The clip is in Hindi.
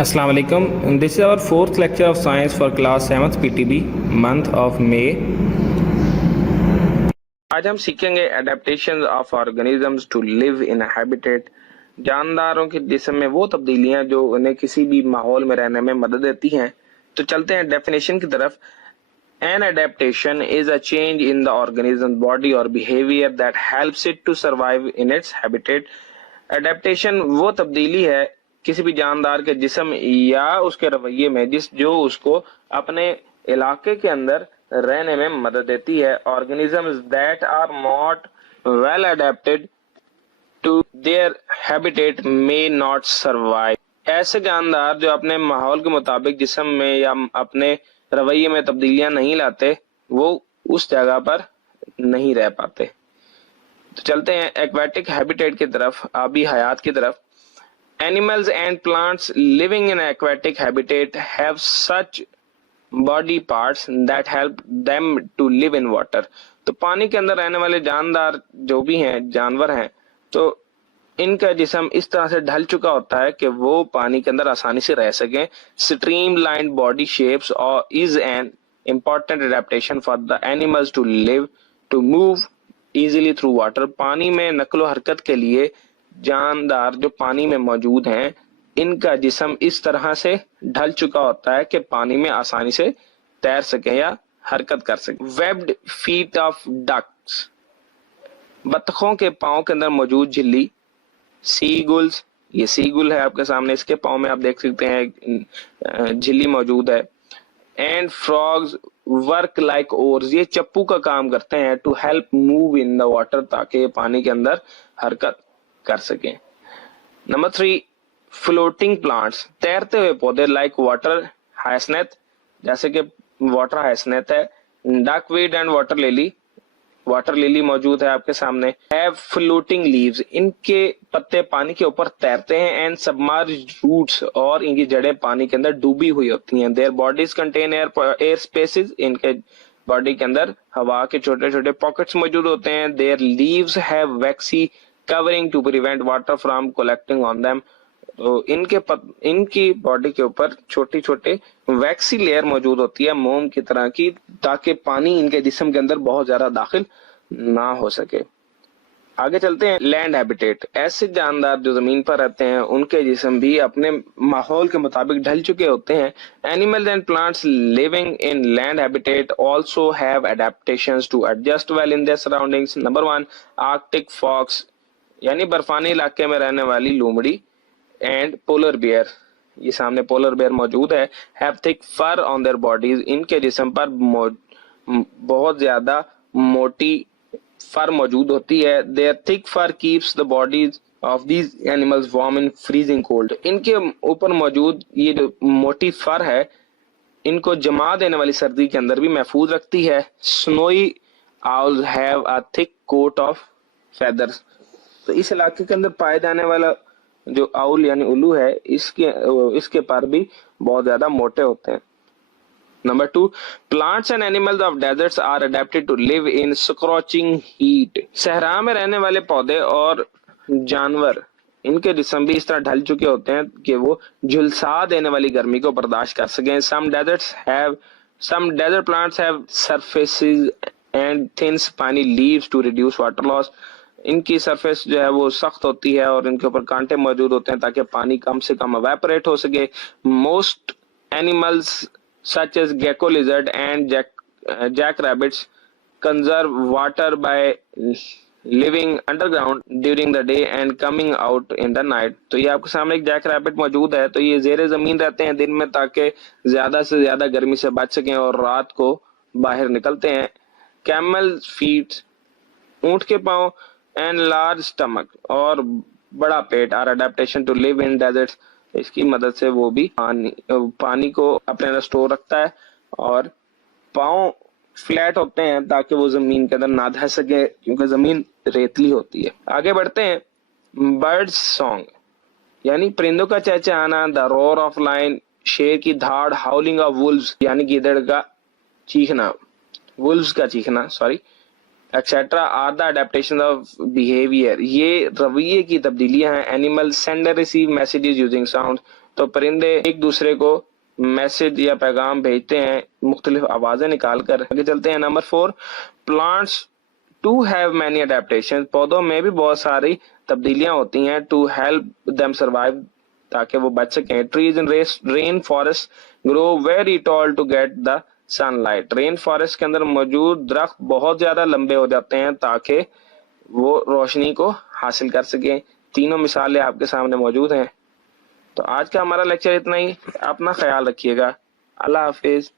Assalamu alaikum. This is our fourth lecture of science for class 7th PTB month of May. आज हम सीखेंगे adaptations of organisms to live in habitat. जानदारों के जिस्म में वो तब्दीलियां जो उन्हें किसी भी माहौल में रहने में मदद देती हैं। तो चलते हैं डेफिनेशन की तरफ। An adaptation is a change in the organism's body or behavior that helps it to survive in its habitat. Adaptation वो तब्दीली है किसी भी जानदार के जिस्म या उसके रवैये में जो उसको अपने इलाके के अंदर रहने में मदद देती है। Organisms that are not well adapted to their habitat may not survive. ऐसे जानदार जो अपने माहौल के मुताबिक जिस्म में या अपने रवैये में तब्दीलियां नहीं लाते, वो उस जगह पर नहीं रह पाते। तो चलते हैं एक्वेटिक हैबिटेट की तरफ, आबी हयात की तरफ। Animals and plants living in aquatic habitat have such body parts that help them to live in water. तो पानी के अंदर रहने वाले जानदार जो भी हैं, जानवर हैं, तो इनका जिस्म इस तरह से ढल चुका होता है कि वो पानी के अंदर आसानी से रह सकें। Streamlined body shapes or is an important adaptation for the animals to live, to move easily through water. पानी में नकलो हरकत के लिए जानदार जो पानी में मौजूद हैं, इनका जिस्म इस तरह से ढल चुका होता है कि पानी में आसानी से तैर सके या हरकत कर सके। वेब्ड फीट ऑफ डक्स, बतखों के पाँव के अंदर मौजूद झिल्ली। सीगुल्स, ये सीगुल है आपके सामने, इसके पाँव में आप देख सकते हैं झिल्ली मौजूद है। And frogs work like oars, ये चप्पू का काम करते हैं to help move in the water, ताकि पानी के अंदर हरकत कर सके। नंबर 3, फ्लोटिंग प्लांट्स, तैरते हुए पौधे लाइक वाटर हाइसिंथ, जैसे कि वाटर हाइसिंथ है। डकवीड एंड वाटर लिली मौजूद है आपके सामने। हैव फ्लोटिंग लीव्स, इनके पत्ते पानी के ऊपर तैरते हैं। एंड सबमर्ज्ड रूट्स, और इनकी जड़ें पानी के अंदर डूबी हुई होती हैं। Their bodies contain air spaces, इनके बॉडी के अंदर हवा के छोटे छोटे पॉकेट्स मौजूद होते हैं। There leaves have waxy covering to prevent water from collecting on them, तो इनकी बॉडी के ऊपर छोटी छोटे वैक्सी लेयर मौजूद होती है, मोम की तरह की, ताकि पानी इनके जिस्म के अंदर बहुत ज्यादा दाखिल ना हो सके। आगे चलते हैं लैंड हैबिटेट। ऐसे जानदार जो जमीन पर रहते हैं, उनके जिस्म भी अपने माहौल के मुताबिक ढल चुके होते हैं। Animals and plants living in land habitat also have adaptations to adjust well in their surroundings. Number 1, arctic fox, यानी बर्फानी इलाके में रहने वाली लोमड़ी। एंड पोलर बियर, ये सामने पोलर बियर मौजूद है। Have thick fur on their bodies, इनके जिस्म पर बहुत ज्यादा मोटी फर मौजूद होती है। Their thick fur keeps the bodies of these animals warm in freezing cold, इनके ऊपर मौजूद ये जो मोटी फर है, इनको जमा देने वाली सर्दी के अंदर भी महफूज रखती है। Snowy owls have a thick coat of feathers, तो इस इलाके के अंदर पाए जाने वाला जो आउल यानी उल्लू है, इसके पर भी बहुत ज्यादा मोटे होते हैं। Number 2, plants and animals of deserts are adapted to live in scorching heat. Sahara में रहने वाले पौधे और जानवर, इनके जिस्म भी इस तरह ढल चुके होते हैं कि वो झुलसा देने वाली गर्मी को बर्दाश्त कर सकें। Some desert plants have surfaces and thin spiny leaves to reduce water loss, इनकी सरफेस जो है वो सख्त होती है और इनके ऊपर कांटे मौजूद होते हैं ताकि पानी कम से कम एवेपोरेट हो सके। Most animals such as gecko lizard and jack rabbits conserve water by living underground during the day and coming out in the night. तो ये आपके सामने एक जैक रैबिट मौजूद है, तो ये जेरे जमीन रहते हैं दिन में ताकि ज्यादा से ज्यादा गर्मी से बच सकें और रात को बाहर निकलते हैं। कैमल फीट, ऊंट के पांव। एंड लार्ज स्टमक, और बड़ा पेट, are adaptation to live in deserts, इसकी मदद से वो भी पानी को अपने अंदर स्टोर रखता है। और पाँव फ्लैट होते हैं ताकि वो जमीन के अंदर ना धस सके, क्योंकि जमीन रेतली होती है। आगे बढ़ते हैं। बर्ड्स सॉन्ग, यानी परिंदों का चहचहाना। द रोर ऑफ लायन, शेर की धाड़। हाउलिंग ऑफ वुल्व्स, यानी गीदड़ का चीखना, वुल्व्स का चीखना, sorry. Etcetera are the adaptation of behaviour, ये रवैये की तब्दीलियां हैं। Animal send receive messages using sound, तो परिंदे एक दूसरे को मैसेज या पैगाम भेजते हैं मुख्तलिफ आवाजें निकाल कर। आगे चलते हैं। Number 4, plants too have many adaptation. पौधों में भी बहुत सारी तब्दीलियां होती हैं टू हेल्प देम सर्वाइव, ताकि वो बच सकें। Trees in rain forest grow very tall to get the sunlight. Rain forest के अंदर मौजूद दरख्त बहुत ज्यादा लंबे हो जाते हैं ताकि वो रोशनी को हासिल कर सकें। तीनों मिसालें आपके सामने मौजूद हैं। तो आज का हमारा लेक्चर इतना ही। अपना ख्याल रखिएगा। अल्लाह हाफिज।